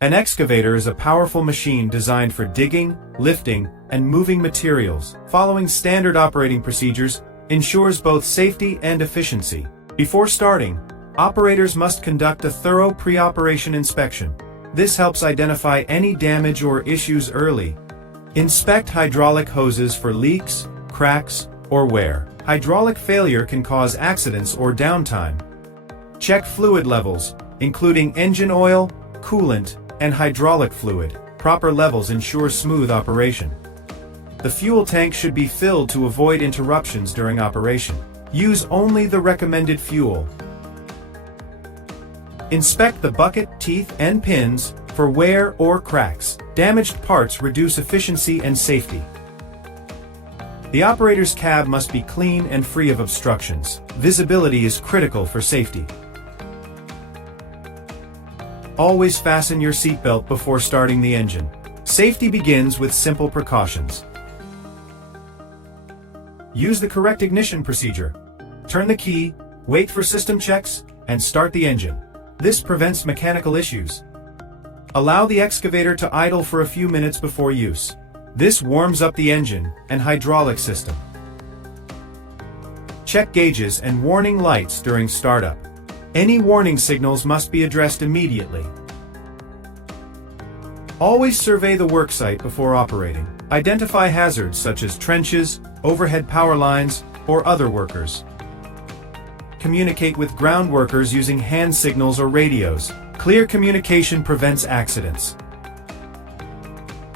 An excavator is a powerful machine designed for digging, lifting, and moving materials. Following standard operating procedures ensures both safety and efficiency. Before starting, operators must conduct a thorough pre-operation inspection. This helps identify any damage or issues early. Inspect hydraulic hoses for leaks, cracks, or wear. Hydraulic failure can cause accidents or downtime. Check fluid levels, including engine oil, coolant, and hydraulic fluid. Proper levels ensure smooth operation. The fuel tank should be filled to avoid interruptions during operation. Use only the recommended fuel. Inspect the bucket, teeth, and pins for wear or cracks. Damaged parts reduce efficiency and safety. The operator's cab must be clean and free of obstructions. Visibility is critical for safety. Always fasten your seatbelt before starting the engine. Safety begins with simple precautions. Use the correct ignition procedure. Turn the key, wait for system checks, and start the engine. This prevents mechanical issues. Allow the excavator to idle for a few minutes before use. This warms up the engine and hydraulic system. Check gauges and warning lights during startup. Any warning signals must be addressed immediately. Always survey the worksite before operating. Identify hazards such as trenches, overhead power lines, or other workers. Communicate with ground workers using hand signals or radios. Clear communication prevents accidents.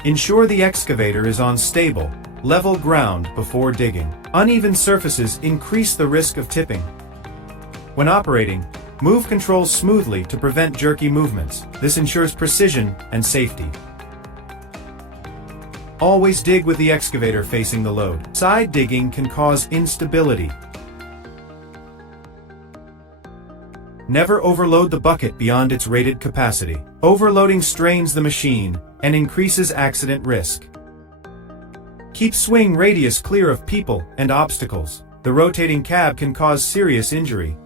Ensure the excavator is on stable, level ground before digging. Uneven surfaces increase the risk of tipping. When operating, move controls smoothly to prevent jerky movements. This ensures precision and safety. Always dig with the excavator facing the load. Side digging can cause instability. Never overload the bucket beyond its rated capacity. Overloading strains the machine and increases accident risk. Keep swing radius clear of people and obstacles. The rotating cab can cause serious injury.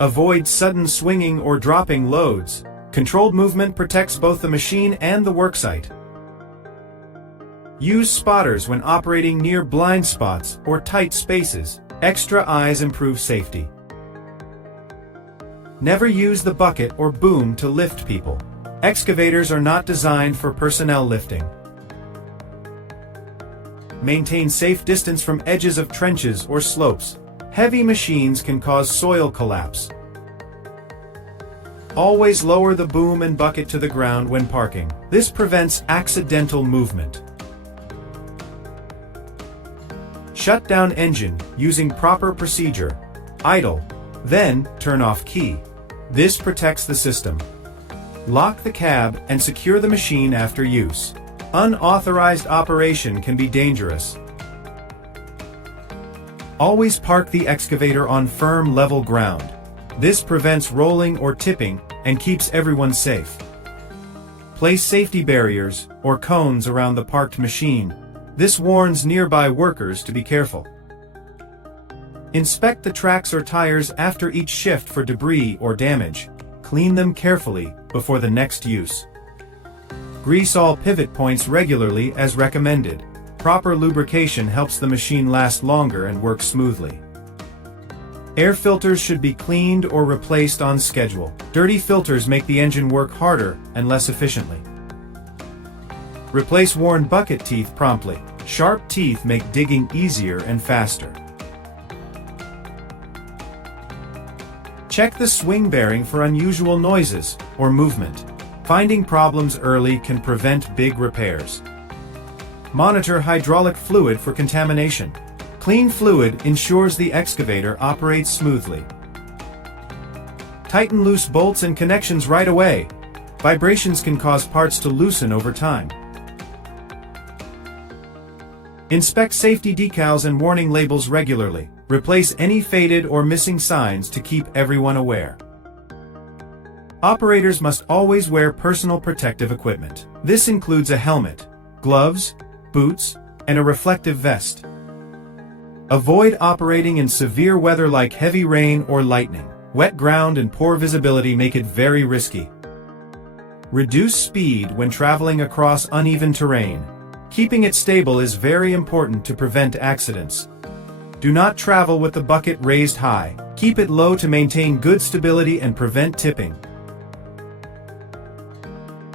Avoid sudden swinging or dropping loads. Controlled movement protects both the machine and the worksite. Use spotters when operating near blind spots or tight spaces. Extra eyes improve safety. Never use the bucket or boom to lift people. Excavators are not designed for personnel lifting. Maintain safe distance from edges of trenches or slopes. Heavy machines can cause soil collapse. Always lower the boom and bucket to the ground when parking. This prevents accidental movement. Shut down engine using proper procedure. Idle, then turn off key. This protects the system. Lock the cab and secure the machine after use. Unauthorized operation can be dangerous. Always park the excavator on firm, level ground. This prevents rolling or tipping and keeps everyone safe. Place safety barriers or cones around the parked machine. This warns nearby workers to be careful. Inspect the tracks or tires after each shift for debris or damage. Clean them carefully before the next use. Grease all pivot points regularly as recommended. Proper lubrication helps the machine last longer and work smoothly. Air filters should be cleaned or replaced on schedule. Dirty filters make the engine work harder and less efficiently. Replace worn bucket teeth promptly. Sharp teeth make digging easier and faster. Check the swing bearing for unusual noises or movement. Finding problems early can prevent big repairs. Monitor hydraulic fluid for contamination. Clean fluid ensures the excavator operates smoothly. Tighten loose bolts and connections right away. Vibrations can cause parts to loosen over time. Inspect safety decals and warning labels regularly. Replace any faded or missing signs to keep everyone aware. Operators must always wear personal protective equipment. This includes a helmet, gloves, boots, and a reflective vest. Avoid operating in severe weather like heavy rain or lightning. Wet ground and poor visibility make it very risky. Reduce speed when traveling across uneven terrain. Keeping it stable is very important to prevent accidents. Do not travel with the bucket raised high. Keep it low to maintain good stability and prevent tipping.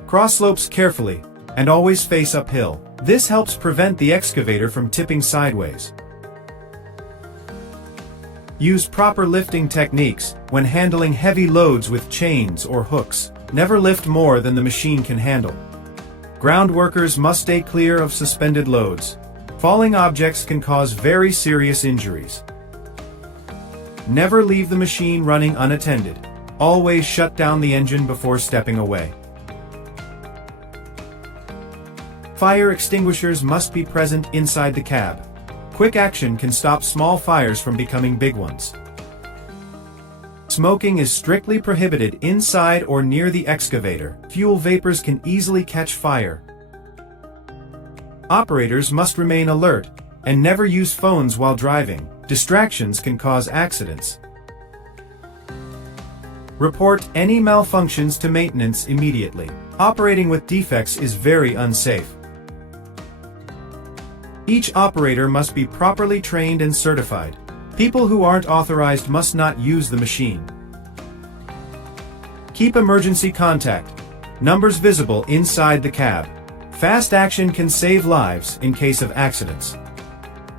Cross slopes carefully, and always face uphill. This helps prevent the excavator from tipping sideways. Use proper lifting techniques when handling heavy loads with chains or hooks. Never lift more than the machine can handle. Ground workers must stay clear of suspended loads. Falling objects can cause very serious injuries. Never leave the machine running unattended. Always shut down the engine before stepping away. Fire extinguishers must be present inside the cab. Quick action can stop small fires from becoming big ones. Smoking is strictly prohibited inside or near the excavator. Fuel vapors can easily catch fire. Operators must remain alert and never use phones while driving. Distractions can cause accidents. Report any malfunctions to maintenance immediately. Operating with defects is very unsafe. Each operator must be properly trained and certified. People who aren't authorized must not use the machine. Keep emergency contact numbers visible inside the cab. Fast action can save lives in case of accidents.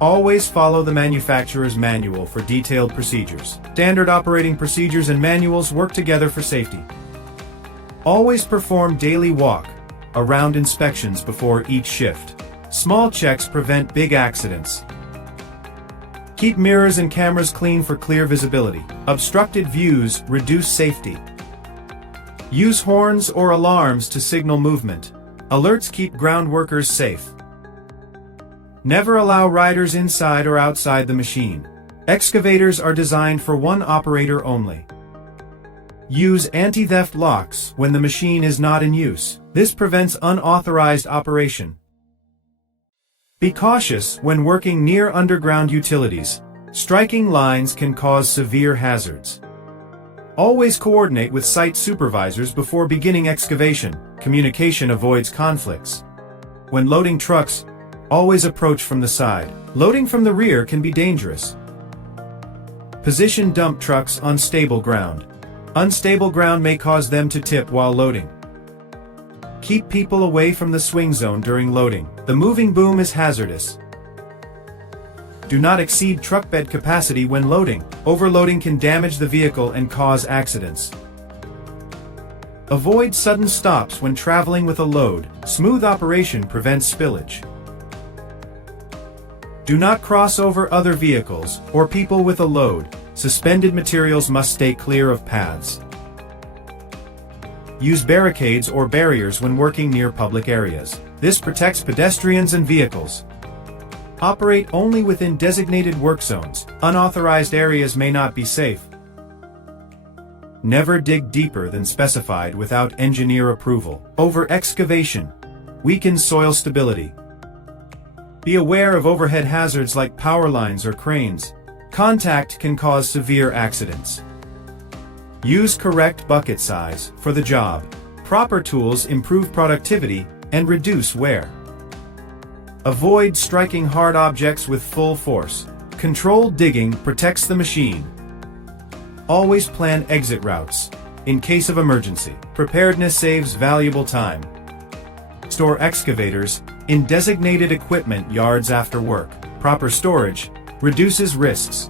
Always follow the manufacturer's manual for detailed procedures. Standard operating procedures and manuals work together for safety. Always perform daily walk-around inspections before each shift. Small checks prevent big accidents. Keep mirrors and cameras clean for clear visibility. Obstructed views reduce safety. Use horns or alarms to signal movement. Alerts keep ground workers safe. Never allow riders inside or outside the machine. Excavators are designed for one operator only. Use anti-theft locks when the machine is not in use. This prevents unauthorized operation. Be cautious when working near underground utilities. Striking lines can cause severe hazards. Always coordinate with site supervisors before beginning excavation. Communication avoids conflicts. When loading trucks, always approach from the side. Loading from the rear can be dangerous. Position dump trucks on stable ground. Unstable ground may cause them to tip while loading. Keep people away from the swing zone during loading. The moving boom is hazardous. Do not exceed truck bed capacity when loading. Overloading can damage the vehicle and cause accidents. Avoid sudden stops when traveling with a load. Smooth operation prevents spillage. Do not cross over other vehicles or people with a load. Suspended materials must stay clear of paths. Use barricades or barriers when working near public areas. This protects pedestrians and vehicles. Operate only within designated work zones. Unauthorized areas may not be safe. Never dig deeper than specified without engineer approval. Over-excavation weakens soil stability. Be aware of overhead hazards like power lines or cranes. Contact can cause severe accidents. Use correct bucket size for the job. Proper tools improve productivity and reduce wear. Avoid striking hard objects with full force. Controlled digging protects the machine. Always plan exit routes in case of emergency. Preparedness saves valuable time. Store excavators in designated equipment yards after work. Proper storage reduces risks.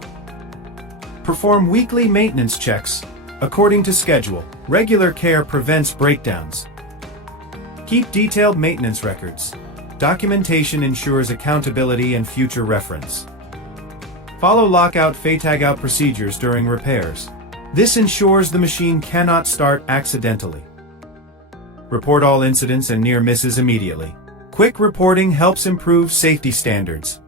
Perform weekly maintenance checks according to schedule. Regular care prevents breakdowns. Keep detailed maintenance records. Documentation ensures accountability and future reference. Follow lockout/fade-tagout procedures during repairs. This ensures the machine cannot start accidentally. Report all incidents and near misses immediately. Quick reporting helps improve safety standards.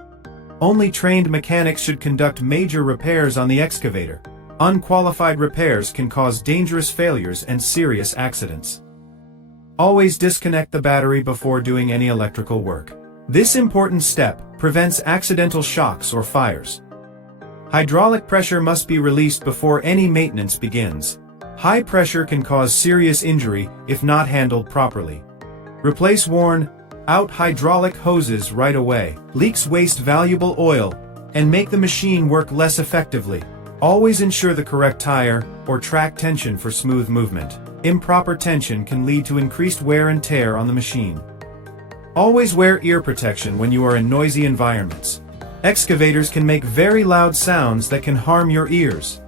Only trained mechanics should conduct major repairs on the excavator. Unqualified repairs can cause dangerous failures and serious accidents. Always disconnect the battery before doing any electrical work. This important step prevents accidental shocks or fires. Hydraulic pressure must be released before any maintenance begins. High pressure can cause serious injury if not handled properly. Replace worn-out hydraulic hoses right away. Leaks waste valuable oil and make the machine work less effectively. Always ensure the correct tire or track tension for smooth movement. Improper tension can lead to increased wear and tear on the machine. Always wear ear protection when you are in noisy environments. Excavators can make very loud sounds that can harm your ears.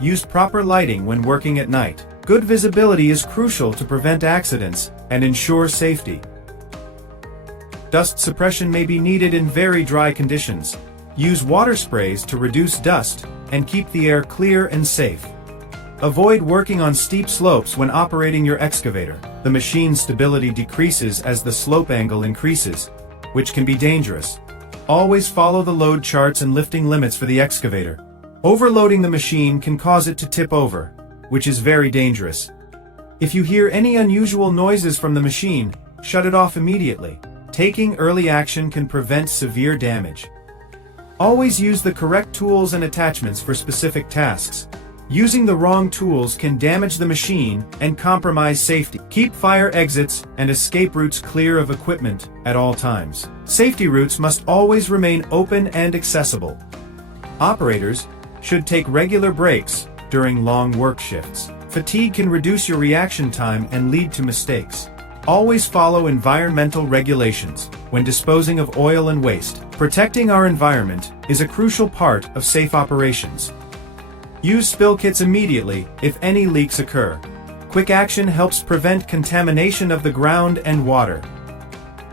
Use proper lighting when working at night. Good visibility is crucial to prevent accidents and ensure safety. Dust suppression may be needed in very dry conditions. Use water sprays to reduce dust and keep the air clear and safe. Avoid working on steep slopes when operating your excavator. The machine's stability decreases as the slope angle increases, which can be dangerous. Always follow the load charts and lifting limits for the excavator. Overloading the machine can cause it to tip over, which is very dangerous. If you hear any unusual noises from the machine, shut it off immediately. Taking early action can prevent severe damage. Always use the correct tools and attachments for specific tasks. Using the wrong tools can damage the machine and compromise safety. Keep fire exits and escape routes clear of equipment at all times. Safety routes must always remain open and accessible. Operators should take regular breaks during long work shifts. Fatigue can reduce your reaction time and lead to mistakes. Always follow environmental regulations when disposing of oil and waste. Protecting our environment is a crucial part of safe operations. Use spill kits immediately if any leaks occur. Quick action helps prevent contamination of the ground and water.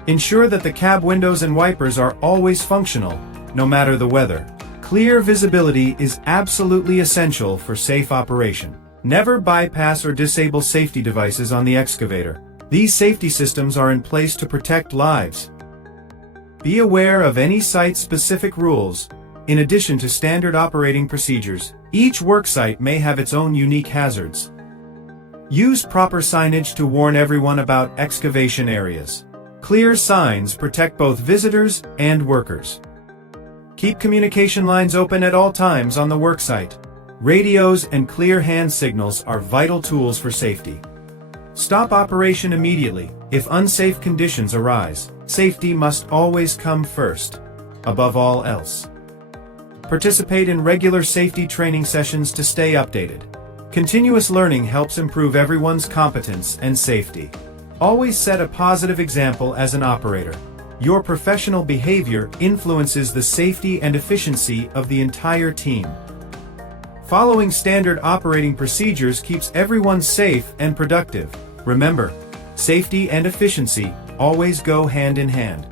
Ensure that the cab windows and wipers are always functional, no matter the weather. Clear visibility is absolutely essential for safe operation. Never bypass or disable safety devices on the excavator. These safety systems are in place to protect lives. Be aware of any site-specific rules. In addition to standard operating procedures, each worksite may have its own unique hazards. Use proper signage to warn everyone about excavation areas. Clear signs protect both visitors and workers. Keep communication lines open at all times on the worksite. Radios and clear hand signals are vital tools for safety. Stop operation immediately if unsafe conditions arise. Safety must always come first, above all else. Participate in regular safety training sessions to stay updated. Continuous learning helps improve everyone's competence and safety. Always set a positive example as an operator. Your professional behavior influences the safety and efficiency of the entire team. Following standard operating procedures keeps everyone safe and productive. Remember, safety and efficiency always go hand in hand.